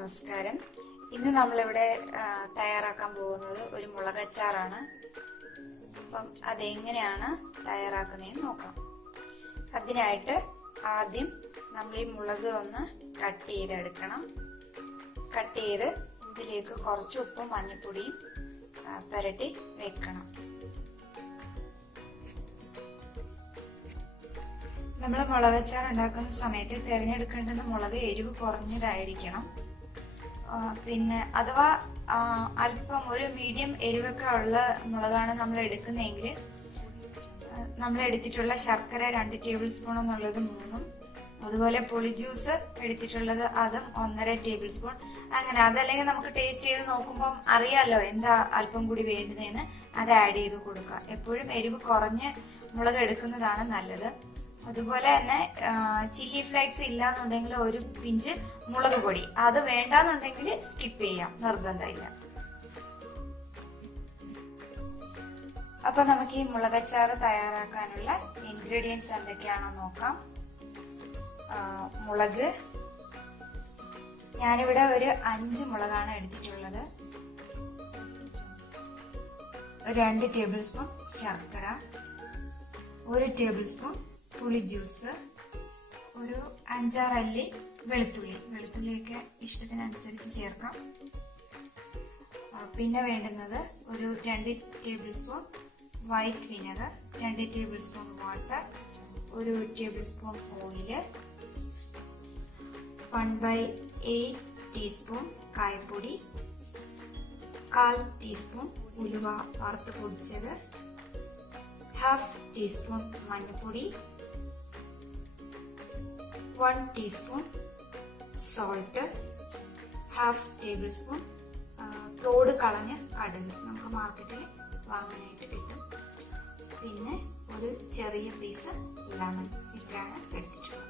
നമസ്കാരം. ഇന്ന് നമ്മളിവിടെ തയ്യാറാക്കാൻ പോകുന്നത് ഒരു മുളകച്ചാറാണ്. അപ്പം അതെങ്ങനെയാണ് തയ്യാറാക്കുന്നതെന്ന് നോക്കാം. അതിനായിട്ട് ആദ്യം നമ്മൾ ഈ മുളക് ഒന്ന് കട്ട് ചെയ്തെടുക്കണം. കട്ട് ചെയ്ത് ഇതിലേക്ക് കുറച്ച് ഉപ്പും മഞ്ഞൾപ്പൊടിയും പുരട്ടി വെക്കണം. നമ്മൾ മുളകച്ചാർ ഉണ്ടാക്കുന്ന സമയത്ത് തിരഞ്ഞെടുക്കേണ്ടുന്ന മുളക് എരിവ് കുറഞ്ഞതായിരിക്കണം. പിന്നെ അഥവാ അല്പം ഒരു മീഡിയം എരിവൊക്കെ ഉള്ള മുളകാണ് നമ്മൾ എടുക്കുന്നതെങ്കിൽ നമ്മൾ എടുത്തിട്ടുള്ള ശർക്കര 2 ടേബിൾ സ്പൂൺ എന്നുള്ളത് 3, അതുപോലെ പുളി ജ്യൂസ് എടുത്തിട്ടുള്ളത് അതും 1.5 ടേബിൾ സ്പൂൺ. അങ്ങനെ അതല്ലെങ്കിൽ നമുക്ക് ടേസ്റ്റ് ചെയ്ത് നോക്കുമ്പോൾ അറിയാലോ എന്താ അല്പം കൂടി വേണ്ടുന്നതെന്ന്, അത് ആഡ് ചെയ്ത് കൊടുക്കുക. എപ്പോഴും എരിവ് കുറഞ്ഞ മുളക് എടുക്കുന്നതാണ് നല്ലത്. അതുപോലെ തന്നെ ചില്ലി ഫ്ലേക്സ് ഇല്ലാന്നുണ്ടെങ്കിൽ ഒരു പിഞ്ച് മുളക് പൊടി, അത് വേണ്ടാന്നുണ്ടെങ്കിൽ സ്കിപ്പ് ചെയ്യാം, നിർബന്ധമില്ല. അപ്പൊ നമുക്ക് ഈ മുളകച്ചാറ് തയ്യാറാക്കാനുള്ള ഇൻഗ്രീഡിയൻസ് എന്തൊക്കെയാണെന്ന് നോക്കാം. മുളക് ഞാനിവിടെ ഒരു 5 മുളകാണ് എടുത്തിട്ടുള്ളത്. 2 ടേബിൾ സ്പൂൺ ശർക്കര, 1 ടേബിൾ സ്പൂൺ പുളി ജ്യൂസ്, ഒരു 5-6 അല്ലി വെളുത്തുള്ളിയൊക്കെ ഇഷ്ടത്തിനനുസരിച്ച് ചേർക്കാം. പിന്നെ വേണ്ടുന്നത് ഒരു 2 table spoon white vinegar, 2 table spoon water, 1 table spoon oil, 1/8 teaspoon കായപ്പൊടി, 1/4 ടീസ്പൂൺ ഉലുവ വറുത്ത് പൊടിച്ചത്, 1/2 ടീസ്പൂൺ മഞ്ഞൾപ്പൊടി, 1 ടീസ്പൂൺ സോൾട്ട്, 1/2 ടേബിൾ സ്പൂൺ തോട് കളഞ്ഞ കടുക്, നമുക്ക് മാർക്കറ്റിൽ വാങ്ങാനായിട്ട് കിട്ടും. പിന്നെ ഒരു ചെറിയ പീസ് ലെമൺ, ഇത്രയാണ് എടുത്തിട്ടുള്ളത്.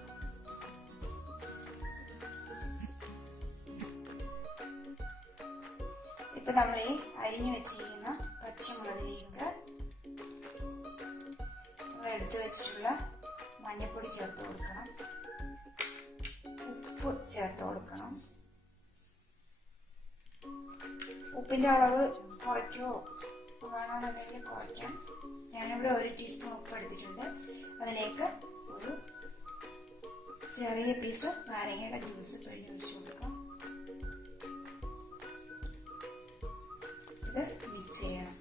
ഇപ്പൊ നമ്മൾ ഈ അരിഞ്ഞു വെച്ചിരിക്കുന്ന പച്ചമുളകിലേക്ക് നമ്മൾ എടുത്തു വെച്ചിട്ടുള്ള മഞ്ഞൾപ്പൊടി ചേർത്ത് കൊടുക്കണം, ഉപ്പ് ചേർത്ത് കൊടുക്കണം. ഉപ്പിന്റെ അളവ് കുറയ്ക്കോ വേണമെന്നുണ്ടെങ്കിൽ കുറയ്ക്കാം. ഞാനിവിടെ 1 ടീസ്പൂൺ ഉപ്പ് എടുത്തിട്ടുണ്ട്. അതിലേക്ക് ഒരു ചെറിയ പീസ് നാരങ്ങയുടെ ജ്യൂസ് പിഴിഞ്ഞൊഴിച്ചു കൊടുക്കാം. ഇത് മിക്സ് ചെയ്യണം.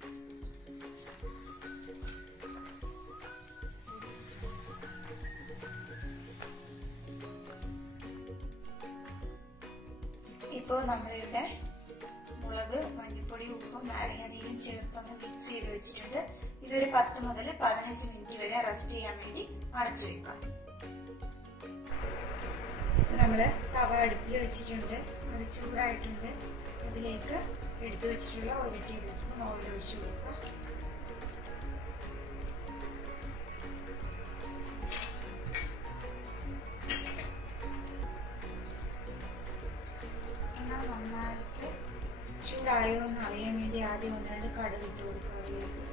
ഇപ്പോൾ നമ്മളിവിടെ മുളക്, മഞ്ഞൾപ്പൊടി, ഉപ്പും നാരങ്ങ നീരും ചേർത്തൊന്ന് മിക്സ് ചെയ്ത് വെച്ചിട്ടുണ്ട്. ഇതൊരു 10 മുതൽ 15 മിനിറ്റ് വരെ റെസ്റ്റ് ചെയ്യാൻ വേണ്ടി അടച്ചു വെക്കാം. നമ്മള് തവ അടുപ്പിൽ വെച്ചിട്ടുണ്ട്, അത് ചൂടായിട്ടുണ്ട്. അതിലേക്ക് എടുത്തു വെച്ചിട്ടുള്ള 1 ടേബിൾ സ്പൂൺ ഓയിൽ ഒഴിച്ചു കൊടുക്കാം. നന്നായിട്ട് ചൂടായോ എന്ന് അറിയാൻ വേണ്ടി ആദ്യം 1-2 കടുക് ഇട്ട് കൊടുക്കുക. അതിലേക്ക്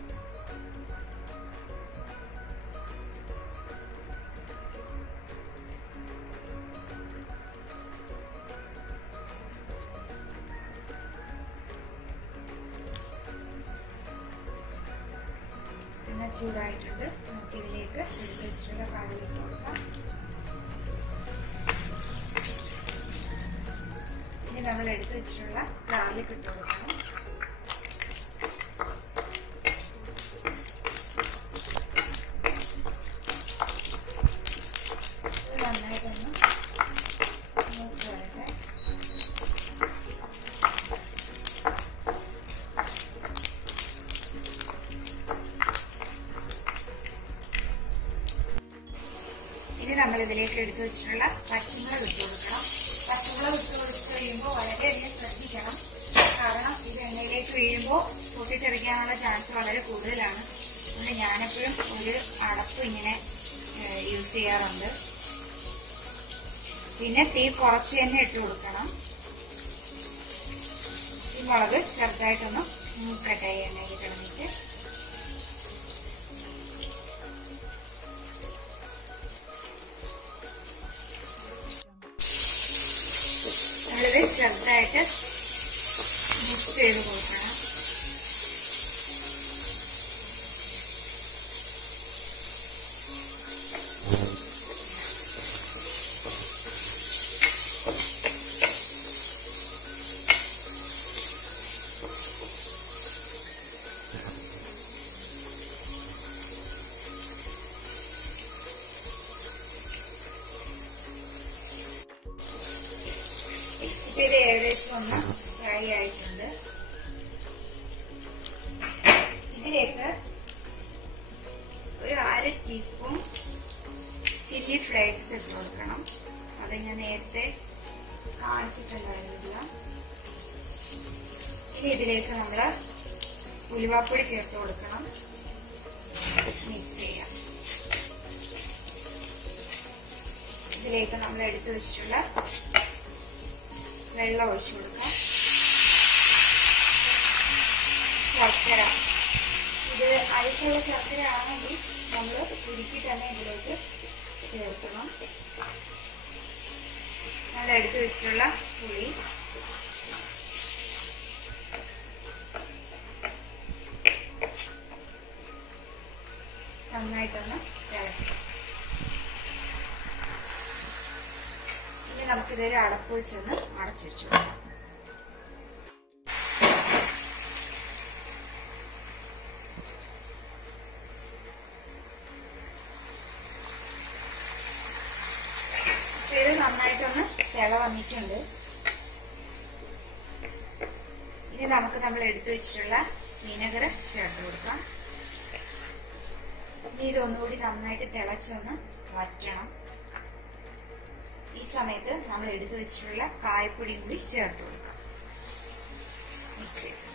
എണ്ണ ചൂടായിട്ടുണ്ട്. നമുക്കിതിലേക്ക് എടുത്ത് വെച്ചിട്ടുള്ള കടുക് ഇട്ട് കൊടുക്കാം. ഇനി നമ്മൾ എടുത്ത് വെച്ചിട്ടുള്ള ഗാർലിക് ഇട്ട് കൊടുക്കണം. ഇത് നന്നായിട്ടൊന്ന് മൂത്ത് വരട്ടെ. ഇനി നമ്മൾ ഇതിലേക്ക് എടുത്ത് വെച്ചിട്ടുള്ള പച്ചമുളക് ഇട്ട് കൊടുക്കണം. പച്ചമുളക് ഇട്ട് കൊടുത്ത് കഴിയുമ്പോൾ വളരെയധികം ശ്രദ്ധിക്കണം. കാരണം ഇത് എണ്ണയിലേക്ക് വീഴുമ്പോൾ പൊട്ടിത്തെറിക്കാനുള്ള ചാൻസ് വളരെ കൂടുതലാണ്. അതുകൊണ്ട് ഞാനെപ്പോഴും ഒരു അടപ്പ് ഇങ്ങനെ യൂസ് ചെയ്യാറുണ്ട്. പിന്നെ തീ കുറച്ച് തന്നെ ഇട്ട് കൊടുക്കണം. ഈ മുളക് ചെറുതായിട്ടൊന്ന് മൂക്കട്ടെ എണ്ണയിൽ കിടന്നിട്ട്. നമ്മൾ നല്ലത് ചെറുതായിട്ട് മിക്സ് ചെയ്ത് കൊടുക്കണം. ഇത് ഏകദേശം ഒന്ന് ഫ്രൈ ആയിട്ടുണ്ട്. ഇതിലേക്ക് ഒരു 1/2 ടീസ്പൂൺ ചില്ലി ഫ്ലേക്സ് ഇട്ട് കൊടുക്കണം. അത് ഞാൻ നേരത്തെ കാണിച്ചിട്ടുണ്ടായിരുന്നില്ല. ഇനി ഇതിലേക്ക് നമ്മൾ ഉലുവാപ്പൊടി ചേർത്ത് കൊടുക്കണം. മിക്സ് ചെയ്യാം. ഇതിലേക്ക് നമ്മൾ എടുത്തു വെച്ചിട്ടുള്ള വെള്ളം ഒഴിച്ചു കൊടുക്കാം. ശർക്കര, ഇത് അരിക്കുള്ള ശർക്കര ആണെങ്കിൽ നമ്മൾ ഉരുക്കി തന്നെ ഇതിലേക്ക് ചേർക്കണം. നമ്മൾ എടുത്തു വെച്ചിട്ടുള്ള പുളി, നന്നായിട്ടൊന്ന് ഇളക്കണം. ഇനി നമുക്കിതൊരു അടപ്പ് വെച്ചൊന്ന് അടച്ചു വെച്ചു കൊടുക്കാം. ഇത് നന്നായിട്ടൊന്ന് തിള വന്നിട്ടുണ്ട്. ഇനി നമുക്ക് നമ്മൾ എടുത്തു വെച്ചിട്ടുള്ള വിനെഗർ ചേർത്ത് കൊടുക്കാം. ഇനി ഇതൊന്നുകൂടി നന്നായിട്ട് തിളച്ചൊന്ന് വറ്റണം. ഈ സമയത്ത് നമ്മൾ എടുത്തു വെച്ചിട്ടുള്ള കായപ്പൊടിയും കൂടി ചേർത്ത് കൊടുക്കാം. മിക്സ് ചെയ്ത്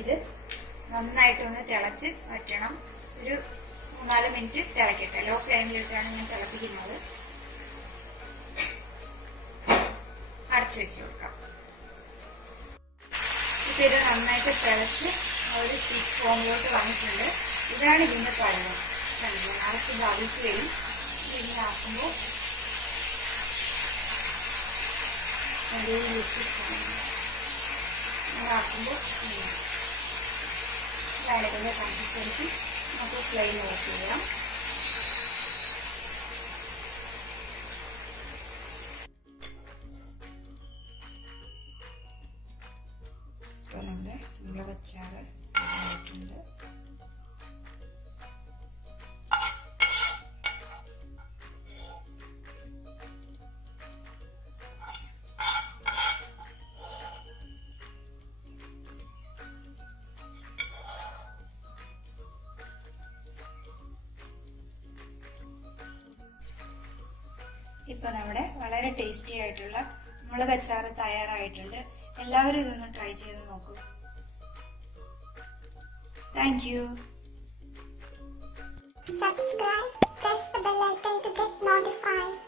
ഇത് നന്നായിട്ടൊന്ന് തിളച്ച് വറ്റണം. ഒരു 3-4 മിനിറ്റ് തിളക്കട്ടെ. ലോ ഫ്ലെയിമിലിട്ടാണ് ഞാൻ തിളപ്പിക്കുന്നത്. അടച്ചു വെച്ച് കൊടുക്കാം. ഇപ്പൊ ഇത് നന്നായിട്ട് തിളച്ച് ഒരു തിക്ക് ഫോമിലോട്ട് വന്നിട്ടുണ്ട്. ഇതാണ് ഇതിന്റെ പരുവം. അടച്ച് ബാധിച്ചു വരും. ഇങ്ങനെ ആക്കുമ്പോൾ ഒരു ആക്കുമ്പോൾ ഇതാണ് ഇതിന്റെ കൺസിസ്റ്റൻസി. നമുക്ക് ഫ്ലെയിം ഓഫ് ചെയ്യാം. നമ്മുടെ മുളകച്ചാറ് ആയിട്ടുണ്ട്. ഇപ്പൊ നമ്മുടെ വളരെ ടേസ്റ്റി ആയിട്ടുള്ള മുളകച്ചാറ് തയ്യാറായിട്ടുണ്ട്. എല്ലാവരും ഇതൊന്ന് ട്രൈ ചെയ്ത് നോക്കൂ. Thank you. Subscribe, press the bell icon to get notified.